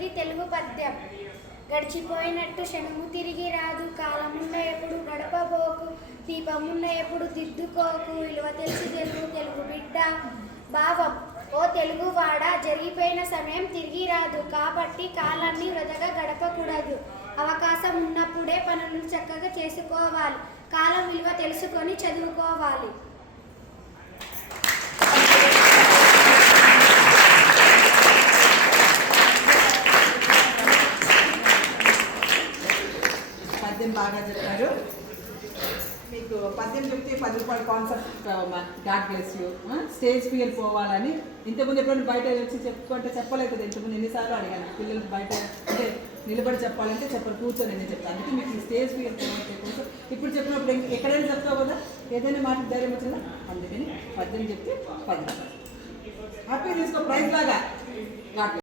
చెప్పేది తెలుగు పద్యం. గడిచిపోయినట్టు క్షణము తిరిగి రాదు, కాలమున్న ఎప్పుడు గడపబోకు, దీపమున్న ఎప్పుడు దిద్దుకోకు, విలువ తెలిసి తెలుగు బిడ్డ. భావం: ఓ తెలుగువాడ, జరిగిపోయిన సమయం తిరిగి రాదు కాబట్టి కాలాన్ని వృధాగా గడపకూడదు. అవకాశం ఉన్నప్పుడే పనులను చక్కగా చేసుకోవాలి. కాలం విలువ తెలుసుకొని చదువుకోవాలి. పద్యం బాగా చెప్పారు. మీకు పద్యం చెప్తే 10 రూపాయల concept God bless you. Stage fear పోవాలని ఇంతకుముందు ఎప్పుడైనా బయట వచ్చి చెప్పుకుంటే చెప్పలేదు కదా. ఇంతకుముందు ఎన్నిసార్లు అడిగాను, పిల్లలు బయట అంటే నిలబడి చెప్పాలంటే చెప్పరు, కూర్చొని నేను చెప్తాను. అందుకే మీకు ఈ స్టేజ్ ఫియర్ పోతే కోసం ఇప్పుడు చెప్పినప్పుడు ఎక్కడైనా చెప్తావు కదా, ఏదైనా మాట ధైర్యం వచ్చిందా. అందుకని పద్యం చెప్తే 10 రూపాయలు హ్యాపీ తీసుకో, ప్రైజ్ లాగా. గాడ్